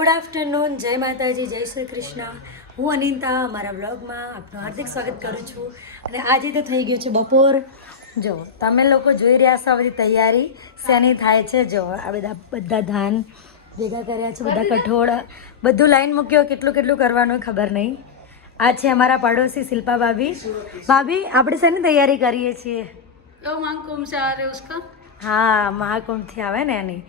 Good afternoon જય માતાજી જય શ્રી કૃષ્ણ. હું અનિતા અમારા બ્લોગમાં આપનું હાર્દિક સ્વાગત કરું છું. અને આજે તો થઈ ગયું છે બપોર. જો તમે લોકો જોઈ રહ્યા છો બધી તૈયારી. શેની થાય છે? જો આ બધા બધા ધાન ભેગા કર્યા છે બધા કઠોળ. બધું લાઈન મૂક્યો કેટલું કેટલું કરવાનું ખબર નહીં. આ છે અમારા પાડોશી શિલ્પા ભાભી. ભાભી આપણે શેની તૈયારી કરીએ છીએ? હા મહાકુંભથી આવે ને એની.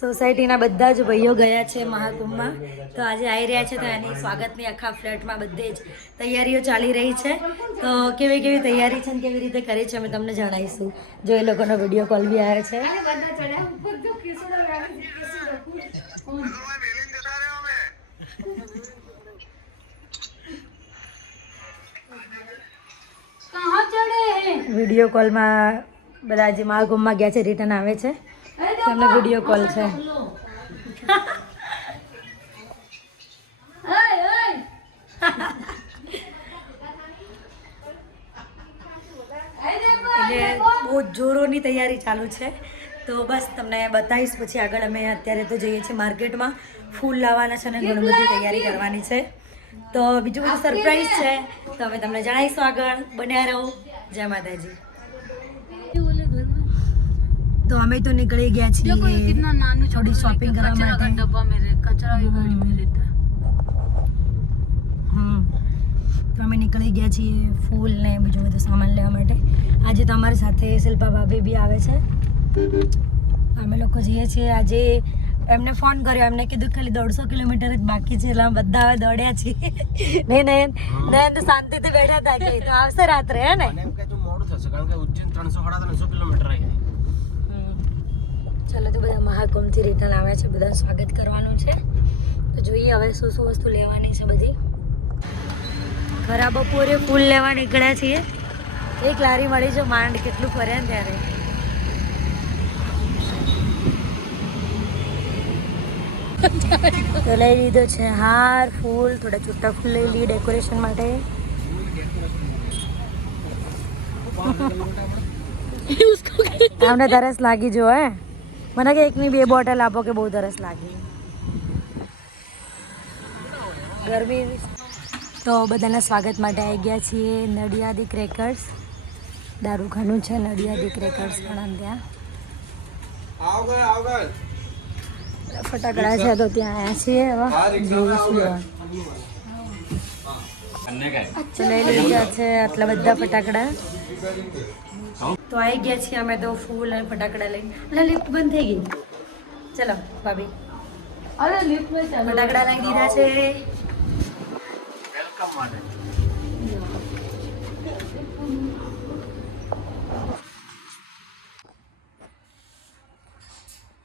સોસાયટીના બધા જ ભાઈઓ ગયા છે મહાકુંભમાં. તો આજે આવી રહ્યા છે તો એની સ્વાગતની આખા ફ્લેટમાં બધે જ તૈયારીઓ ચાલી રહી છે. તો કેવી કેવી તૈયારી છે ને કેવી રીતે કરી છે અમે તમને જણાવીશું. જો એ લોકોનો વીડિયો કોલ બી આવ્યો છે. વીડિયો કોલમાં બધા જે મહાકુંભમાં ગયા છે રિટર્ન આવે છે. તમને વીડિયો કોલ છે. બહુ જોરોની તૈયારી ચાલુ છે. તો બસ તમને બતાવીશ પછી આગળ અમે અત્યારે તો જઈએ છીએ માર્કેટમાં. ફૂલ લાવવાના છે અને ઘણી બધી તૈયારી કરવાની છે. તો બીજું બધું સરપ્રાઈઝ છે. તો અમે તમને જણાવીશું આગળ. બન્યા રહો. જય માતાજી. તો અમે તો નીકળી ગયા છીએ કિतना નાનું છોડી શોપિંગ કરવા માટે. ડબ્બા મે કચરા કી ગાડી મે હમ તો અમે નીકળી ગયા છીએ ફૂલ ને બીજું બધું સામાન લેવા માટે. આજે તો અમારી સાથે શિલ્પા ભાભી બી આવે છે. અમે લોકો જઈએ છીએ. આજે એમને ફોન કર્યો. એમને કીધું ખાલી દોઢસો કિલોમીટર જ બાકી છે. એટલે બધા હવે દોડ્યા છીએ. નહીં નહીં નહીં તો શાંતિથી બેઠા થાય તો આવશે રાત્રે હે ને? મોડું થશે. કારણ કે ઉજ્જૈન ત્રણસો સાડા ત્રણસો કિલોમીટર આવી ચાલો તો બધા મહાકુંભથી રિટર્ન આવ્યા છે બધા સ્વાગત કરવાનું છે. તો જોઈએ હવે શું શું વસ્તુ લેવાની છે બધી. ખરા બપોરે ફૂલ લેવા નીકળ્યા છીએ. એક લારી મળી જો માંડ કેટલું ફર્યા ત્યારે. તો લઈ લીધો છે હાર ફૂલ થોડા છૂટા ફૂલ લઈ લઈએ ડેકોરેશન માટે. હમણાં તરસ લાગી જો હે. મને કે એકની બે બોટલ આપો કે બહુ તરસ લાગી. ગરમી. તો બધાના સ્વાગત માટે આવી ગયા છીએ નડિયાદી ક્રેકર્સ. દારૂખાનું છે નડિયાદી ક્રેકર્સ પણ ત્યાં. ફટાકડા છે તો ત્યાં આવ્યા છીએ હવે. જોઈશું લઈ લીધા છે આટલા બધા ફટાકડા. તો આવી ગયા છીએ અમે તો ફૂલ અને ફટાકડા લઈને. એટલે લિફ્ટ બંધ થઈ ગઈ. ચલો ભાભી. અરે લિફ્ટ ફટાકડા લઈ દીધા છે.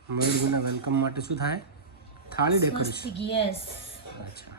વેલકમ વેલકમ માટે શું થાય? થાળી ડેકોરેશન યસ અચ્છા.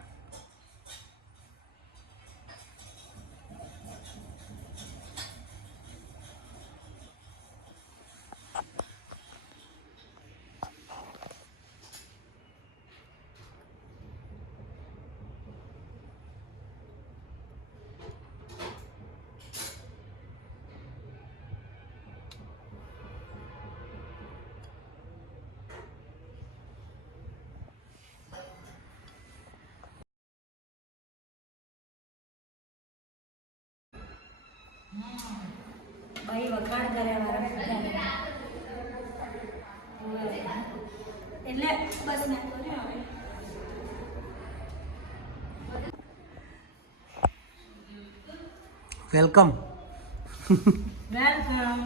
ભાઈ વખાણ કરે મારા. એટલે બસ મેં કર્યો હવે. વેલકમ. વેલકમ.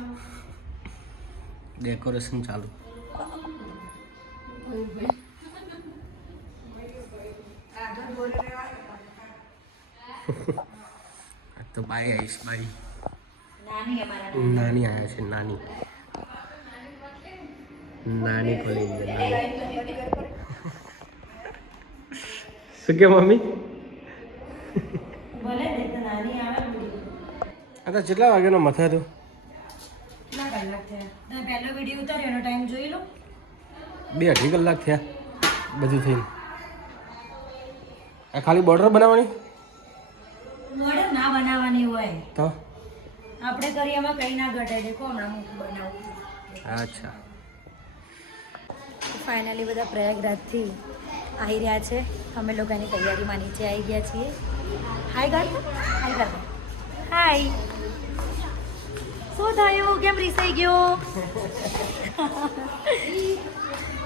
ડેકોરેશન ચાલુ. આ તો બાય આવીશ બાઈ નાની આવ્યા છે નાની. નાની ખોલી શું કે મમ્મી. આ તો કેટલા વાગ્યાનો મથે હતો? બે અઢી કલાક થયા બધું થઈને. આ ખાલી બોર્ડર બનાવવાની? બોર્ડર ના બનાવવાની હોય. તો? આપણે કરીએ એમાં કંઈ ના ઘટે દેખો હમણાં હું બનાવું? અચ્છા. ફાઇનલી બધા પ્રયાગરાજથી આવી રહ્યા છે. અમે લોકો એની તૈયારીમાં નીચે આવી ગયા છીએ. હાય કર હાય કર હાય શું થયું કેમ રીસાઈ ગયો?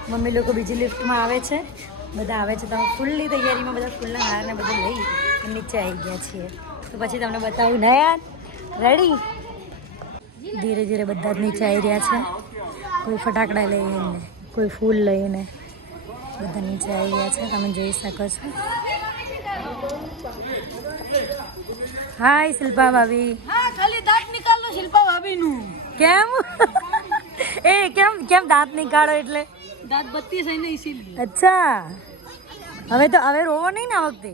મમ્મી લોકો બીજી લિફ્ટમાં આવે છે. બધા આવે છે. તમે ફૂલની તૈયારીમાં બધા ફૂલના હારને બધું લઈ નીચે આવી ગયા છીએ. તો પછી તમને બતાવું ને યાર રેડી ધીરે ધીરે બધા જ નીચે આવી રહ્યા છે. કોઈ ફટાકડા લઈને કોઈ ફૂલ લઈને બધા નીચે આવી રહ્યા છે. તમે જોઈ શકો છો. હાય શિલ્પા ભાભી. ખાલી દાંત નીકાળો શિલ્પા ભાભીનું. કેમ? એ કેમ કેમ દાંત નીકાળો એટલે? દાંત બત્તી થઈ ને ઇસીલી અચ્છા. હવે તો હવે રોવો નહીં ને આ વખતે?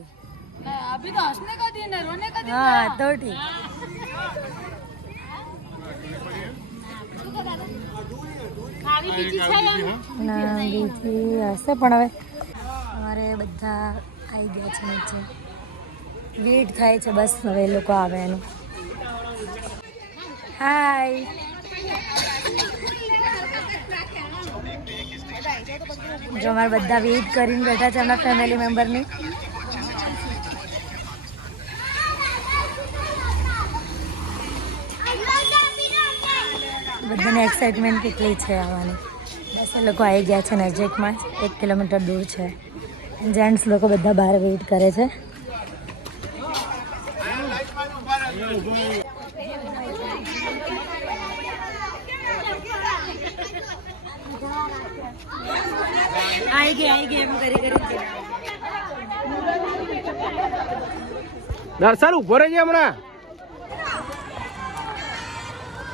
હા તો ઠીક. ના, બીજી હશે પણ હવે. અમારે બધા આવી ગયા છે નીચે. વેટ થાય છે બસ હવે લોકો આવે એનું. હાય. જો અમારે બધા વેઇટ કરીને બેઠા છે અમારા ફેમિલી મેમ્બરની બધાને એક્સાઇટમેન્ટ કેટલી છે આવવાની. બસ એ લોકો આવી ગયા છે નજીકમાં જ. એક કિલોમીટર દૂર છે. જેન્ટ્સ લોકો બધા બહાર વેઇટ કરે છે. આવી ગઈ આવી ગયા એમ કરી કરી દર્શન ઊભો રહેજે હમણાં?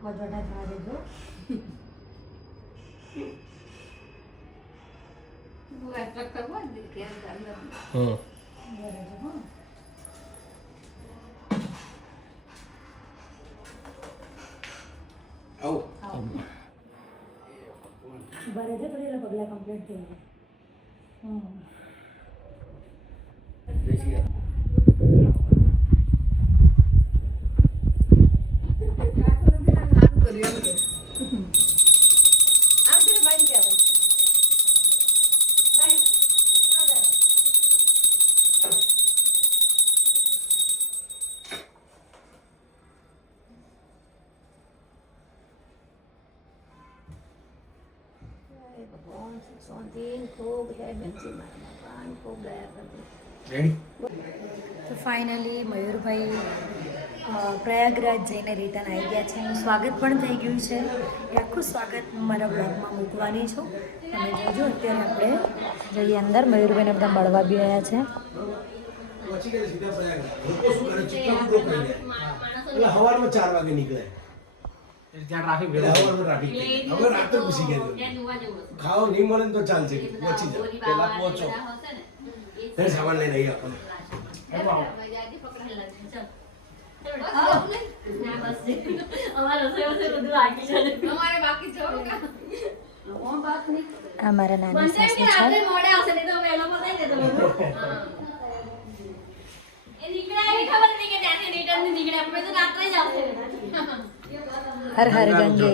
બટાટા ખાવા દેજો હમ. આવું. ભરે છે એના પગલાં કમ્પ્લીટ થઈ જાય હમ રેડી તો ફાઇનલી મયુરભાઈ પ્રયાગરાજ જઈને રિટર્ન આવી ગયા છે. એનું સ્વાગત પણ થઈ ગયું છે. એ આખું સ્વાગત હું મારા બ્લોગમાં મૂકવાની છું. તમે જોજો અત્યારે આપણે જઈએ અંદર. મયુરભાઈને બધા મળવા બી રહ્યા છે. એટલે સવારમાં ચાર વાગે નીકળે. ત્યાં ટ્રાફિક ટ્રાફિક હવે રાત્રે ઘૂસી ગયા છે. નહીં મળે તો ચાલશે. પહોંચી જાઓ. પેલા પહોંચો. ફેર સામાન લઈને આવી. આપણને આ નાની સાસુ છે? હર હર ગંગે